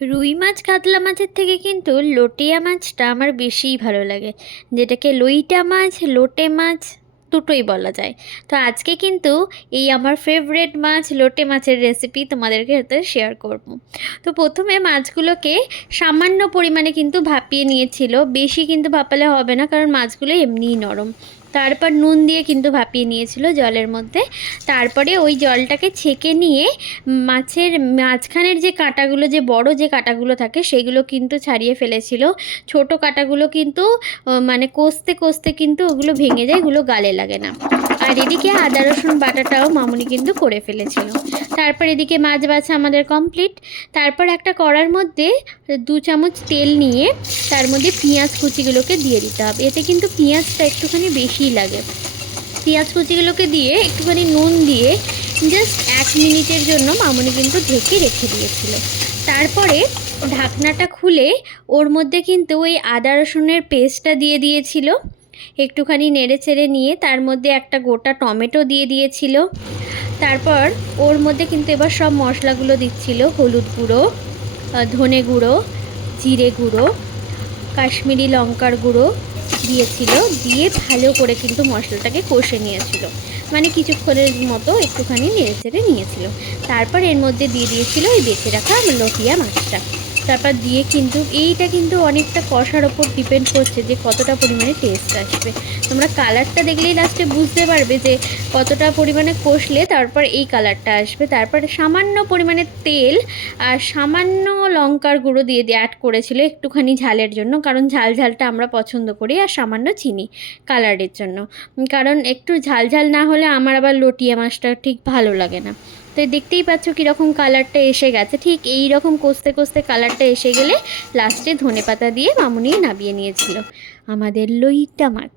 রুই মাছ কাতলা মাছের থেকে কিন্তু লটিয়া মাছটা আমার বেশিই ভালো লাগে, যেটাকে লইটা মাছ লোটে মাছ দুটোই বলা যায়। তো আজকে কিন্তু এই আমার ফেভারেট মাছ লোটে মাছের রেসিপি তোমাদেরকে সাথে শেয়ার করব। তো প্রথমে মাছগুলোকে সামান্য পরিমাণে কিন্তু ভাপিয়ে নিয়েছিল, বেশি কিন্তু ভাপালে হবে না কারণ মাছগুলো এমনিই নরম। তারপর নুন দিয়ে কিন্তু ভাপিয়ে নিয়েছিল জলের মধ্যে। তারপরে ওই জলটাকে ছেঁকে নিয়ে মাছের মাঝখানের যে কাঁটাগুলো, যে বড় যে কাঁটাগুলো থাকে সেগুলো কিন্তু ছাড়িয়ে ফেলেছিল। ছোট কাঁটাগুলো কিন্তু মানে কষতে কষতে কিন্তু ওগুলো ভেঙে যায়, ওগুলো গালে লাগে না। আর এদিকে আদা রসুন বাটাটাও মামুনি কিন্তু করে ফেলেছিল। তারপর এদিকে মাছ বাছা আমাদের কমপ্লিট। তারপর একটা কড়ার মধ্যে 2 চামচ তেল নিয়ে তার মধ্যে পেঁয়াজ কুচিগুলোকে দিয়ে দিতে হবে। এতে কিন্তু পেঁয়াজটা একটুখানি বেশিই লাগে। পেঁয়াজ কুচিগুলোকে দিয়ে একটুখানি নুন দিয়ে জাস্ট 1 মিনিটের জন্য মামুনি কিন্তু ঢেকে রেখে দিয়েছিল। তারপরে ঢাকনাটা খুলে ওর মধ্যে কিন্তু ওই আদা রসুনের পেস্টটা দিয়ে দিয়েছিল। একটুখানি নেড়ে চেড়ে নিয়ে তার মধ্যে একটা গোটা টমেটো দিয়ে দিয়েছিল। তারপর ওর মধ্যে কিন্তু এবার সব মশলাগুলো দিচ্ছিল, হলুদ গুঁড়ো, ধনে গুঁড়ো, জিরে গুঁড়ো, কাশ্মীরি লঙ্কার গুঁড়ো দিয়েছিল। দিয়ে ভালো করে কিন্তু মশলাটাকে কষে নিয়েছিল, মানে কিছুক্ষণের মতো একটুখানি নেড়ে চেড়ে নিয়েছিল। তারপর এর মধ্যে দিয়ে দিয়েছিল এই বেঁচে রাখা লটিয়া মাছটা। তারপর দিয়ে কিন্তু এইটা কিন্তু অনেকটা কষার ওপর ডিপেন্ড করছে যে কতটা পরিমাণে টেস্ট আসবে। তোমরা কালারটা দেখলেই লাস্টে বুঝতে পারবে যে কতটা পরিমাণে কষলে তারপর এই কালারটা আসবে। তারপরে সামান্য পরিমাণে তেল আর সামান্য লঙ্কার গুঁড়ো দিয়ে অ্যাড করেছিল একটুখানি ঝালের জন্য, কারণ ঝাল ঝালটা আমরা পছন্দ করি। আর সামান্য চিনি কালারের জন্য, কারণ একটু ঝাল ঝাল না হলে আমার আবার লটিয়া মাছটা ঠিক ভালো লাগে না। তো দেখতেই পাচ্ছ কীরকম কালারটা এসে গেছে। ঠিক এই রকম কষতে কষতে কালারটা এসে গেলে লাস্টে ধনেপাতা দিয়ে মামুনি নামিয়ে নিয়েছিল আমাদের লইটা মাছ।